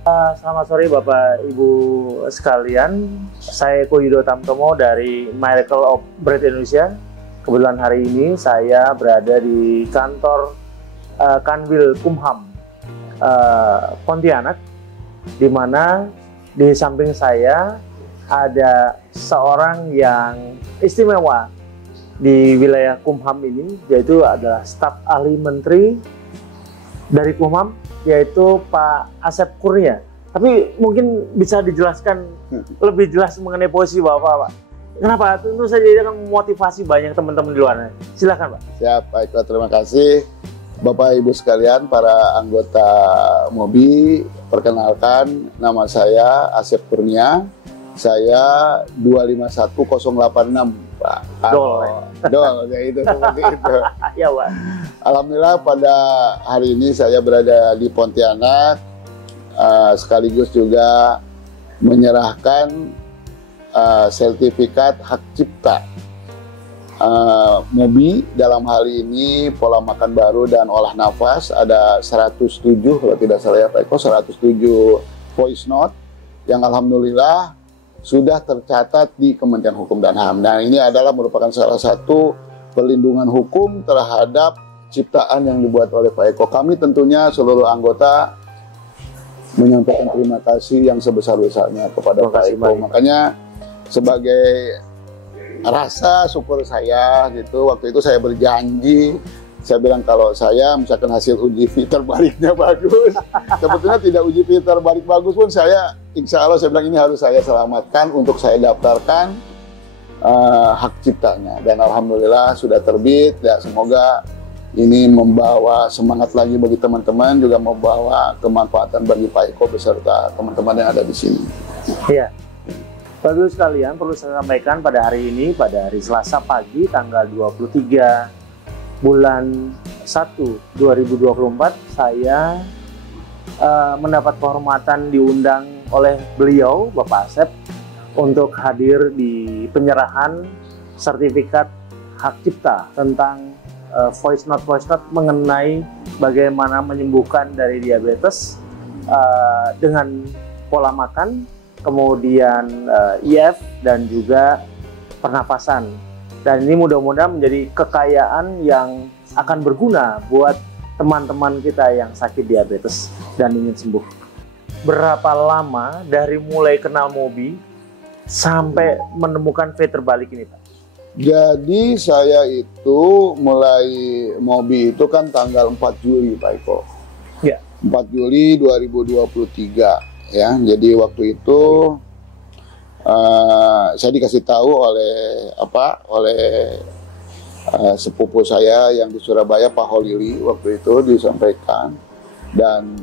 Selamat sore Bapak Ibu sekalian, saya Eko Yudo Tamtomo dari Miracle of Bread Indonesia. Kebetulan hari ini saya berada di kantor Kanwil Kumham Pontianak, di mana di samping saya ada seorang yang istimewa di wilayah Kumham ini, yaitu adalah staf ahli menteri dari Kumham, yaitu Pak Asep Kurnia. Tapi mungkin bisa dijelaskan lebih jelas mengenai posisi Bapak, Pak. Kenapa? Tentu saja ini akan memotivasi banyak teman-teman di luar. Silakan, Pak. Siap, baiklah, terima kasih Bapak Ibu sekalian, para anggota MOBI. Perkenalkan, nama saya Asep Kurnia. Saya 251086, Pak. Dol, ya itu seperti itu. Ya, Pak. Alhamdulillah pada hari ini saya berada di Pontianak, sekaligus juga menyerahkan sertifikat hak cipta MOBI. Dalam hal ini pola makan baru dan olah nafas, ada 107 kalau tidak salah ya Pak Eko, 107 voice note yang alhamdulillah sudah tercatat di Kementerian Hukum dan HAM. Nah, ini adalah merupakan salah satu perlindungan hukum terhadap ciptaan yang dibuat oleh Pak Eko. Kami tentunya seluruh anggota menyampaikan terima kasih yang sebesar-besarnya kepada Pak Eko. Makanya sebagai rasa syukur saya gitu, waktu itu saya berjanji, saya bilang kalau saya misalkan hasil uji filter baliknya bagus, sebetulnya tidak uji filter balik bagus pun saya, insya Allah saya bilang ini harus saya selamatkan untuk saya daftarkan hak ciptanya. Dan alhamdulillah sudah terbit. Ya, semoga ini membawa semangat lagi bagi teman-teman, juga membawa kemanfaatan bagi Pak Eko beserta teman-teman yang ada di sini. Iya. Bapak Ibu sekalian, perlu saya sampaikan pada hari ini, pada hari Selasa pagi tanggal 23 bulan 1 2024, saya mendapat kehormatan diundang oleh beliau, Bapak Asep, untuk hadir di penyerahan sertifikat hak cipta tentang voice note mengenai bagaimana menyembuhkan dari diabetes dengan pola makan, kemudian IF dan juga pernapasan. Dan ini mudah-mudahan menjadi kekayaan yang akan berguna buat teman-teman kita yang sakit diabetes dan ingin sembuh. Berapa lama dari mulai kenal MOBI sampai menemukan V terbalik ini, Pak? Jadi saya itu mulai MOBI itu kan tanggal 4 Juli, Pak Eko. Ya. 4 Juli 2023 ya. Jadi waktu itu saya dikasih tahu oleh sepupu saya yang di Surabaya, Pak Holili, waktu itu disampaikan. Dan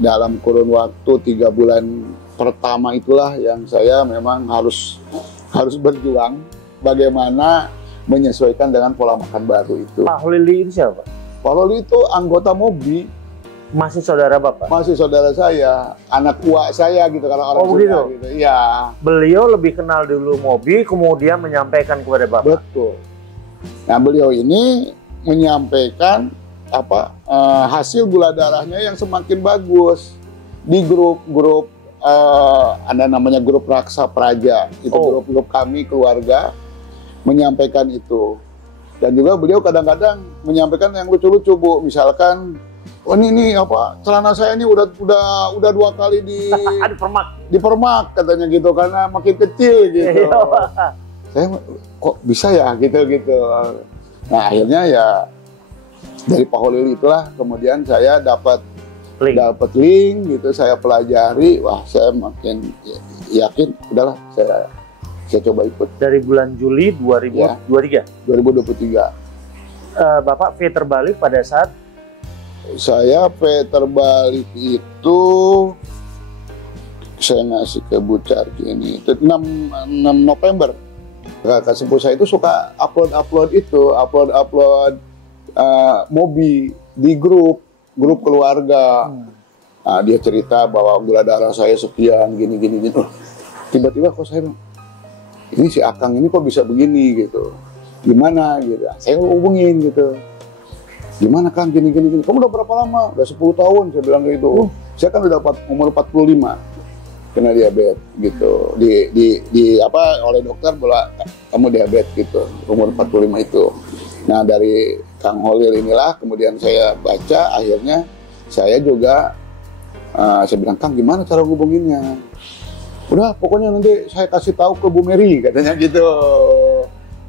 dalam kurun waktu 3 bulan pertama itulah yang saya memang harus berjuang bagaimana menyesuaikan dengan pola makan baru itu. Pak Holili itu siapa, Pak? Pak Holili itu anggota MOBI. Masih saudara Bapak? Masih saudara saya, anak uak saya gitu kalau orang Sunda gitu. Iya. Beliau lebih kenal dulu MOBI, kemudian menyampaikan kepada Bapak. Betul. Nah, beliau ini menyampaikan hasil gula darahnya yang semakin bagus di grup ada namanya grup Raksa Praja. Itu grup kami keluarga menyampaikan itu. Dan juga beliau kadang-kadang menyampaikan yang lucu-lucu, Bu. Misalkan, oh ini celana saya ini udah 2 kali dipermak katanya gitu karena makin kecil gitu. Saya kok bisa ya gitu. Nah, akhirnya ya dari Pak Holili itulah kemudian saya dapat link gitu, saya pelajari, wah saya makin yakin, udahlah saya coba ikut. Dari bulan Juli 2023. Bapak V terbalik pada saat? Saya V terbalik itu saya ngasih ke Bu Carki ini 6 November. Kakak sepupu saya itu suka upload MOBI di grup keluarga. Nah, dia cerita bahwa gula darah saya sekian gini. Tiba-tiba kok saya, ini si Akang ini kok bisa begini gitu. Gimana gitu. Saya hubungin gitu. Gimana Kang gini. Kamu udah berapa lama? Udah 10 tahun saya bilang gitu. Saya kan udah umur 45 kena diabetes gitu. Di apa oleh dokter bola kamu diabetes gitu umur 45 itu. Nah dari Kang Holil inilah kemudian saya baca, akhirnya saya juga saya bilang, Kang gimana cara hubunginnya? Udah pokoknya nanti saya kasih tahu ke Bu Mary katanya gitu.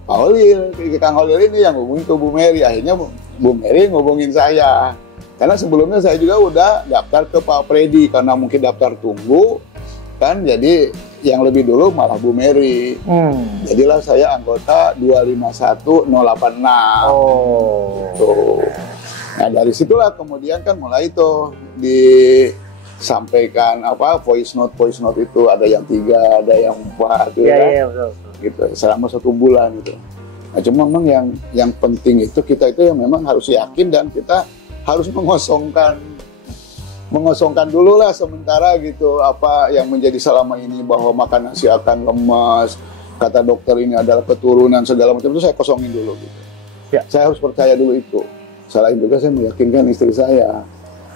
Kang Holil ini yang hubungin ke Bu Mary, akhirnya Bu Mary ngubungin saya. Karena sebelumnya saya juga udah daftar ke Pak Freddy karena mungkin daftar tunggu kan, jadi yang lebih dulu malah Bu Mary. Jadilah saya anggota 251086. Tuh. Nah dari situlah kemudian kan mulai itu disampaikan apa voice note itu, ada yang 3, ada yang 4 gitu, betul. Gitu selama 1 bulan gitu. Nah cuma memang yang penting itu kita itu yang memang harus yakin dan kita harus mengosongkan dulu lah sementara gitu apa yang menjadi selama ini, bahwa makan nasi akan lemas, kata dokter ini adalah keturunan segala macam, itu saya kosongin dulu gitu. Ya. Saya harus percaya dulu itu. Selain juga saya meyakinkan istri saya.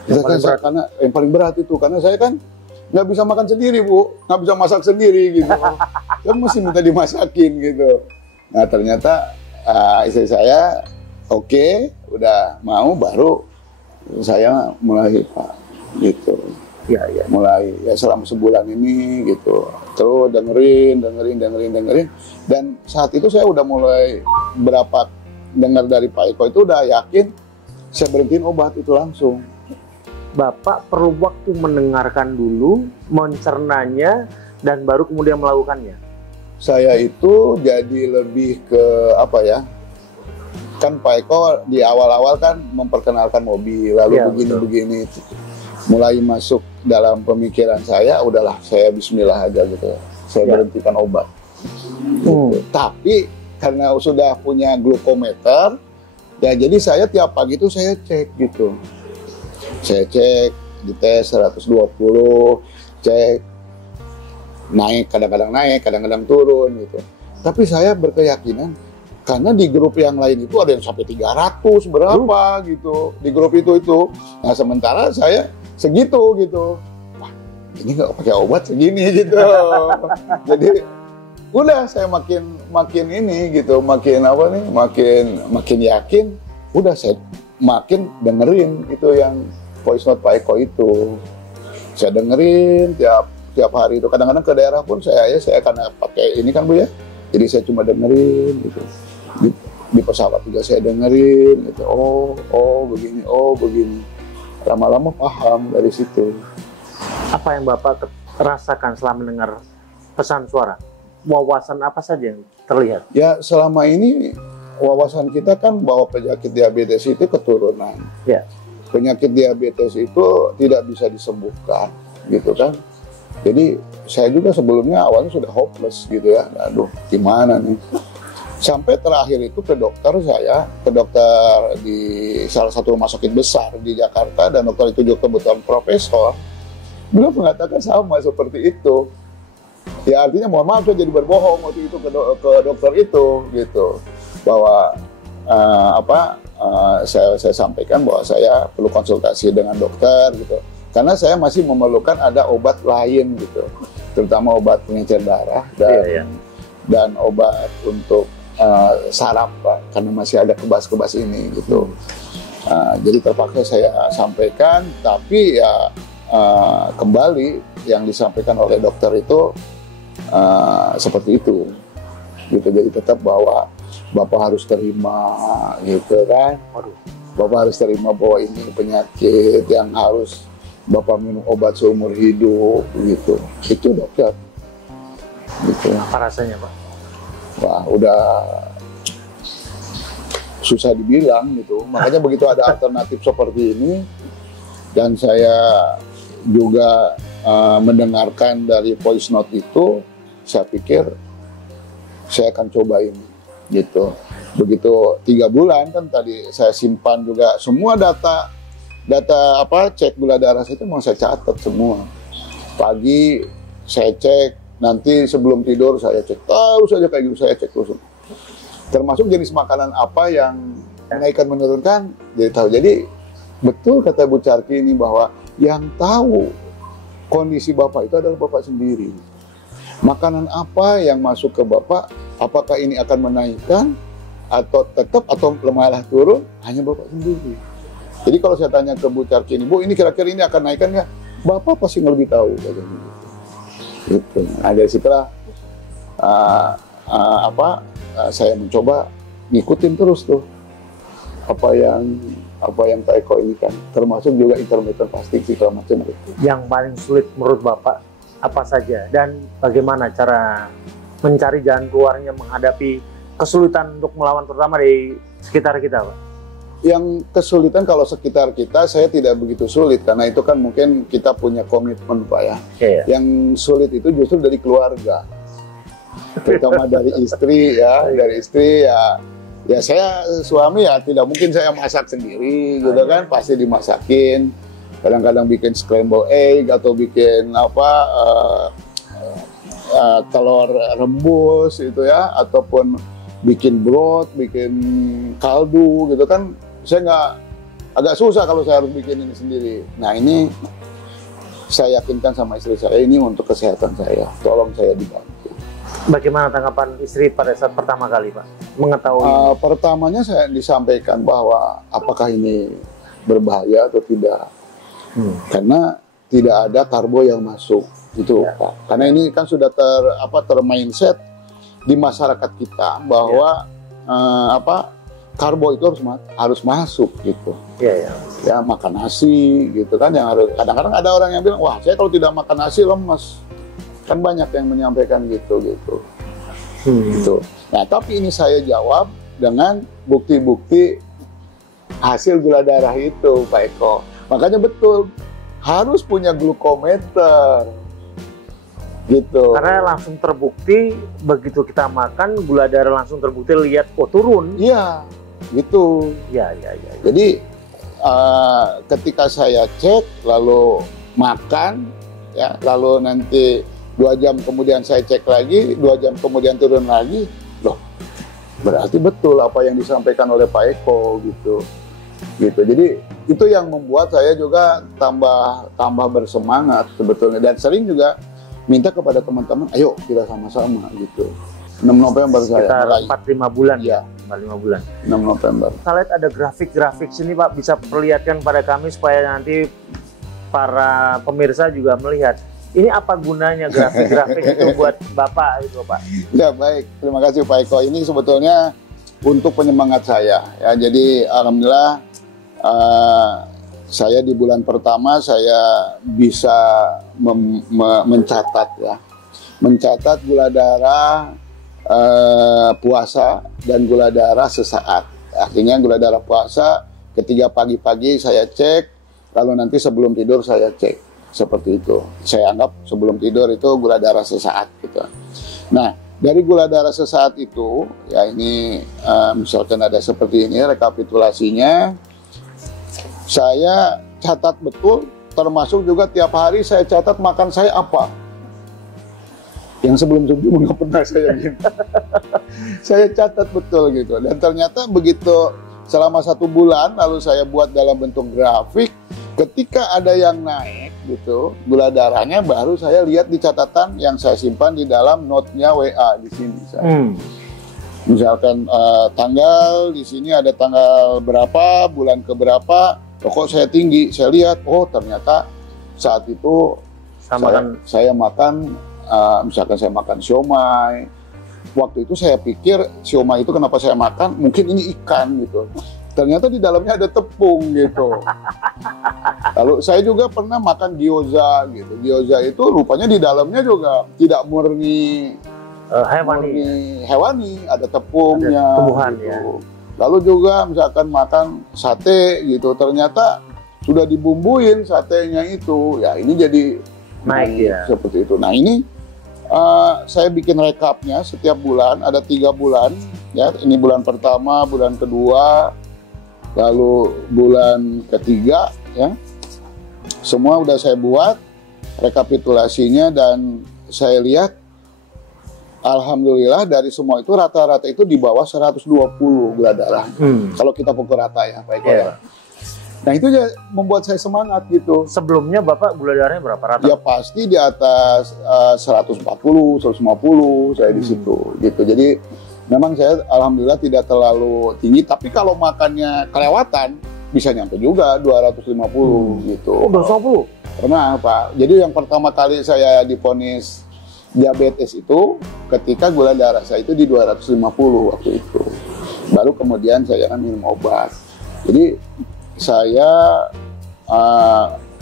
Karena yang paling berat itu karena saya kan nggak bisa makan sendiri Bu, nggak bisa masak sendiri gitu. Kan mesti minta dimasakin gitu. Nah ternyata istri saya oke, udah mau, baru saya mulai Pak gitu. Ya, mulai ya selama sebulan ini gitu. Terus dengerin dan saat itu saya udah mulai berapa dengar dari Pak Eko itu udah yakin saya berhentiin obat itu langsung. Bapak perlu waktu mendengarkan dulu, mencernanya, dan baru kemudian melakukannya. Saya itu jadi lebih ke apa ya? Kan Pak Eko di awal-awal kan memperkenalkan mobil, lalu begini-begini. Mulai masuk dalam pemikiran saya, udahlah saya bismillah aja gitu. Saya berhentikan obat. Gitu. Tapi karena sudah punya glukometer, ya jadi saya tiap pagi itu saya cek gitu. Saya cek, dites 120, cek, naik, kadang-kadang turun gitu. Tapi saya berkeyakinan, karena di grup yang lain itu ada yang sampai 300 berapa gitu, di grup itu. Nah sementara saya segitu gitu. Wah ini nggak pakai obat segini gitu. Jadi udah saya makin ini gitu, makin yakin. Udah saya makin dengerin itu yang voice note Pak Eko itu. Saya dengerin tiap hari itu. Kadang-kadang ke daerah pun saya karena pakai ini kan Bu ya. Jadi saya cuma dengerin gitu. Di pesawat juga saya dengerin gitu. Oh begini. Lama-lama paham dari situ. Apa yang Bapak rasakan setelah mendengar pesan suara? Wawasan apa saja yang terlihat? Ya selama ini wawasan kita kan bahwa penyakit diabetes itu keturunan. Ya. Penyakit diabetes itu tidak bisa disembuhkan, gitu kan. Jadi saya juga sebelumnya awalnya sudah hopeless gitu ya. Aduh, gimana nih? Sampai terakhir itu ke dokter di salah satu rumah sakit besar di Jakarta, dan dokter itu juga kebetulan profesor. Beliau mengatakan sama seperti itu. Ya artinya mohon maaf saya jadi berbohong waktu itu ke dokter itu gitu. Bahwa saya sampaikan bahwa saya perlu konsultasi dengan dokter gitu, karena saya masih memerlukan ada obat lain gitu, terutama obat pengencer darah dan obat untuk saraf Pak, karena masih ada kebas-kebas ini gitu. Jadi terpaksa saya sampaikan, tapi ya kembali yang disampaikan oleh dokter itu seperti itu gitu. Jadi tetap bahwa Bapak harus terima gitu kan. Bapak harus terima bahwa ini penyakit yang harus Bapak minum obat seumur hidup gitu. Itu dokter. Gitu. Apa rasanya Pak? Wah udah susah dibilang gitu. Makanya begitu ada alternatif seperti ini, dan saya juga mendengarkan dari voice note itu, saya pikir saya akan coba ini gitu. Begitu 3 bulan kan tadi saya simpan juga semua data cek gula darah saya itu mau saya catat semua. Pagi saya cek, nanti sebelum tidur saya cek, terus saja kayak gitu saya cek terus. Termasuk jenis makanan apa yang menaikkan menurunkan, jadi tahu. Jadi betul kata Bu Charki ini bahwa yang tahu kondisi Bapak itu adalah Bapak sendiri. Makanan apa yang masuk ke Bapak, apakah ini akan menaikkan atau tetap atau malah turun, hanya Bapak sendiri. Jadi kalau saya tanya ke Bu Carkini, Bu ini kira-kira ini akan naikkan nggak? Bapak pasti lebih tahu. Gitu. Nah, dari situlah saya mencoba ngikutin terus tuh apa yang Pak Eko ini kan, termasuk juga intermittent fasting segala macam gitu. Yang paling sulit menurut Bapak apa saja dan bagaimana cara mencari jalan keluarnya menghadapi kesulitan untuk melawan terutama di sekitar kita, Pak? Yang kesulitan kalau sekitar kita saya tidak begitu sulit karena itu kan mungkin kita punya komitmen, Pak ya. Yeah. Yang sulit itu justru dari keluarga, terutama dari istri ya, dari istri ya. Ya saya suami ya tidak mungkin saya masak sendiri gitu kan, pasti dimasakin. Kadang-kadang bikin scramble egg atau bikin telur rebus gitu ya, ataupun bikin broth, bikin kaldu gitu kan. Saya agak susah kalau saya harus bikin ini sendiri. Nah ini saya yakinkan sama istri saya, ini untuk kesehatan saya, tolong saya dibantu. Bagaimana tanggapan istri pada saat pertama kali, Pak, mengetahui? Pertamanya saya disampaikan bahwa apakah ini berbahaya atau tidak, karena tidak ada karbo yang masuk itu, ya. Pak. Karena ini kan sudah termindset di masyarakat kita bahwa karbo itu harus masuk gitu. Iya. Ya makan nasi gitu kan, yang harus. Kadang-kadang ada orang yang bilang, wah saya kalau tidak makan nasi lemas. Kan banyak yang menyampaikan gitu. Gitu. Nah tapi ini saya jawab dengan bukti-bukti hasil gula darah itu, Pak Eko. Makanya betul harus punya glukometer. Gitu. Karena langsung terbukti begitu kita makan gula darah langsung terbukti lihat turun. Iya, gitu. Iya. Jadi ketika saya cek lalu makan ya, lalu nanti 2 jam kemudian saya cek lagi, 2 jam kemudian turun lagi, loh berarti betul apa yang disampaikan oleh Pak Eko gitu. Jadi itu yang membuat saya juga tambah bersemangat sebetulnya, dan sering juga minta kepada teman-teman, ayo kita sama-sama gitu. 6 November saya mulai. 4-5 bulan ya. 4-5 bulan. 6 November. Saya lihat ada grafik-grafik sini, Pak, bisa perlihatkan pada kami supaya nanti para pemirsa juga melihat. Ini apa gunanya grafik-grafik itu buat Bapak gitu, Pak? Ya baik, terima kasih Pak Eko. Ini sebetulnya untuk penyemangat saya. Ya, jadi alhamdulillah saya di bulan pertama saya bisa mencatat ya, mencatat gula darah puasa dan gula darah sesaat. Artinya gula darah puasa ketika pagi-pagi saya cek, lalu nanti sebelum tidur saya cek. Seperti itu. Saya anggap sebelum tidur itu gula darah sesaat gitu. Nah, dari gula darah sesaat itu, ya ini misalkan ada seperti ini rekapitulasinya. Saya catat betul, termasuk juga tiap hari saya catat makan saya apa. Yang sebelum-sebelumnya nggak pernah saya bikin. Saya catat betul gitu. Dan ternyata begitu selama 1 bulan, lalu saya buat dalam bentuk grafik. Ketika ada yang naik gitu, gula darahnya baru saya lihat di catatan yang saya simpan di dalam note-nya WA di sini. Misalkan tanggal di sini ada tanggal berapa, bulan keberapa, kok saya tinggi. Saya lihat, oh ternyata saat itu saya makan, misalkan saya makan siomay. Waktu itu saya pikir siomay itu kenapa saya makan, mungkin ini ikan gitu. Ternyata di dalamnya ada tepung gitu. Lalu saya juga pernah makan gyoza gitu. Gyoza itu rupanya di dalamnya juga tidak murni hewani, ada tepungnya. Ada tumbuhan gitu. ya. Lalu juga misalkan makan sate gitu, ternyata sudah dibumbuin satenya itu. Ya ini jadi naik ya. Seperti itu. Nah ini saya bikin rekapnya setiap bulan, ada 3 bulan. Ya, ini bulan pertama, bulan kedua, lalu bulan ketiga, ya semua udah saya buat rekapitulasinya, dan saya lihat alhamdulillah dari semua itu rata-rata itu di bawah 120 gula darah. Kalau kita pukul rata ya Pak Eko ya. Nah itu ya membuat saya semangat gitu. Sebelumnya Bapak gula darahnya berapa rata? Ya pasti di atas 140, 150 saya di situ gitu. Jadi memang saya alhamdulillah tidak terlalu tinggi, tapi kalau makannya kelewatan bisa nyampe juga 250 gitu. Oh, 250? Pernah Pak. Jadi yang pertama kali saya divonis diabetes itu ketika gula darah saya itu di 250 waktu itu. Baru kemudian saya kan minum obat. Jadi saya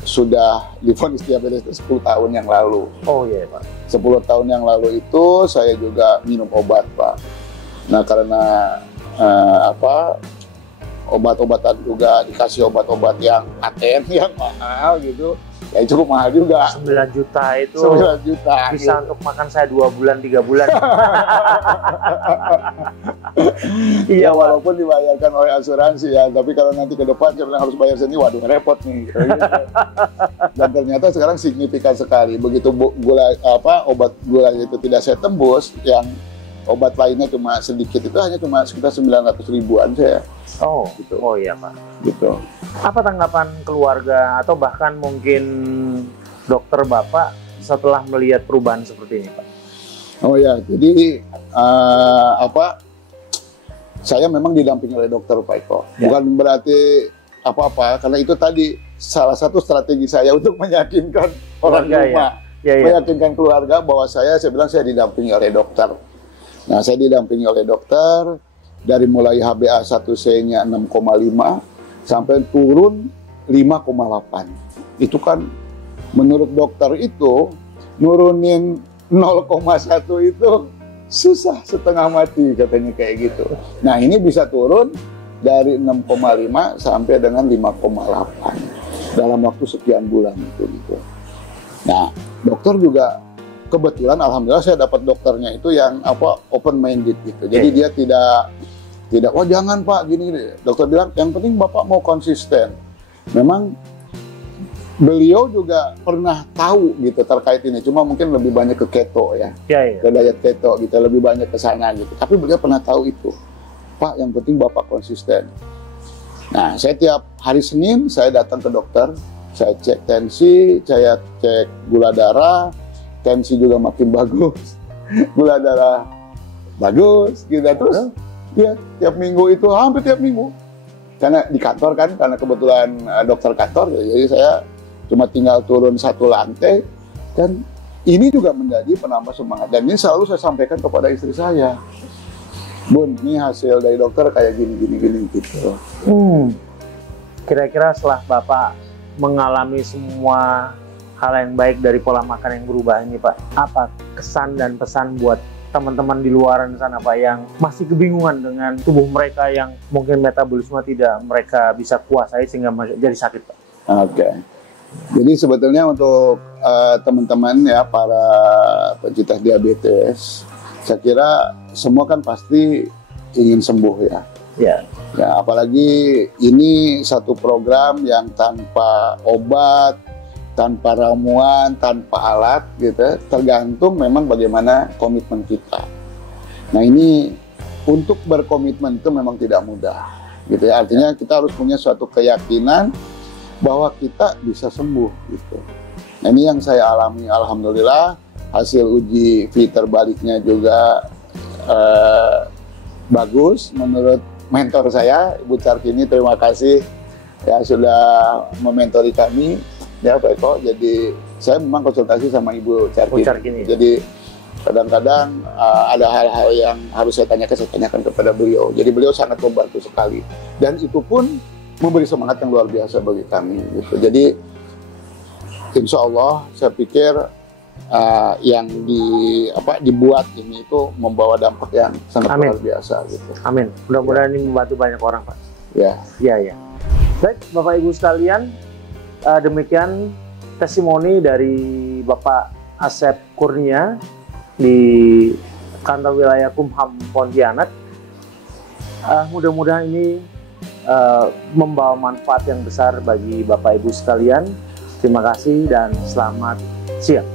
sudah divonis diabetes 10 tahun yang lalu. Oh iya Pak. 10 tahun yang lalu itu saya juga minum obat Pak. Nah karena obat-obatan juga dikasih obat-obat yang paten yang mahal gitu, ya cukup mahal juga. 9 juta itu 9 juta bisa gitu. untuk makan saya 2 bulan, 3 bulan. Iya walaupun dibayarkan oleh asuransi ya, tapi kalau nanti ke depan saya bilang harus bayar sendiri, waduh repot nih. Dan ternyata sekarang signifikan sekali. Begitu obat gula itu tidak saya tembus, yang obat lainnya cuma sedikit, itu hanya cuma sekitar 900 ribuan saya. Oh, gitu. Oh iya Pak. Gitu. Apa tanggapan keluarga atau bahkan mungkin dokter Bapak setelah melihat perubahan seperti ini Pak? Oh ya, jadi saya memang didampingi oleh dokter Pak Eko. Ya. Bukan berarti apa-apa, karena itu tadi salah satu strategi saya untuk meyakinkan orang Keluarga, rumah, meyakinkan keluarga bahwa saya bilang saya didampingi oleh dokter. Nah, saya didampingi oleh dokter dari mulai HbA1c-nya 6,5 sampai turun 5,8. Itu kan menurut dokter itu nurunin 0,1 itu susah, setengah mati katanya kayak gitu. Nah, ini bisa turun dari 6,5 sampai dengan 5,8 dalam waktu sekian bulan itu gitu. Nah, dokter juga kebetulan alhamdulillah saya dapat dokternya itu yang open minded gitu. Jadi dia tidak wah jangan Pak gini. Dokter bilang yang penting Bapak mau konsisten. Memang beliau juga pernah tahu gitu terkait ini, cuma mungkin lebih banyak ke keto ya. Ke diet keto gitu, lebih banyak ke sana gitu. Tapi beliau pernah tahu itu. Pak, yang penting Bapak konsisten. Nah, saya tiap hari Senin saya datang ke dokter, saya cek tensi, saya cek gula darah, tensi juga makin bagus, gula darah bagus, gitu. Terus ya tiap minggu itu hampir tiap minggu, karena di kantor kan, karena kebetulan dokter kantor, jadi saya cuma tinggal turun 1 lantai, dan ini juga menjadi penambah semangat. Dan ini selalu saya sampaikan kepada istri saya, Bun, ini hasil dari dokter kayak gini gitu. Kira-kira setelah Bapak mengalami semua hal yang baik dari pola makan yang berubah ini Pak, apa kesan dan pesan buat teman-teman di luar sana Pak yang masih kebingungan dengan tubuh mereka yang mungkin metabolisme tidak mereka bisa kuasai sehingga jadi sakit Pak? Oke. Jadi sebetulnya untuk teman-teman ya para pecinta diabetes, saya kira semua kan pasti ingin sembuh ya. Ya. Ya, apalagi ini satu program yang tanpa obat, tanpa ramuan, tanpa alat gitu, tergantung memang bagaimana komitmen kita. Nah ini untuk berkomitmen itu memang tidak mudah gitu ya, artinya kita harus punya suatu keyakinan bahwa kita bisa sembuh gitu. Nah ini yang saya alami, alhamdulillah hasil uji filter baliknya juga bagus menurut mentor saya, Ibu Carkini. Terima kasih ya sudah mementori kami. Ya Pak Eko, jadi saya memang konsultasi sama Ibu Carkini. Jadi kadang-kadang ada hal-hal yang harus saya tanyakan kepada beliau. Jadi beliau sangat membantu sekali. Dan itu pun memberi semangat yang luar biasa bagi kami. Gitu. Jadi insya Allah saya pikir yang dibuat ini itu membawa dampak yang sangat luar biasa. Gitu. Amin. Mudah-mudahan ini membantu banyak orang Pak. Ya. Ya. Baik Bapak Ibu sekalian. Demikian testimoni dari Bapak Asep Kurnia di kantor wilayah Kumham Pontianak. Mudah-mudahan ini membawa manfaat yang besar bagi Bapak Ibu sekalian. Terima kasih dan selamat siang.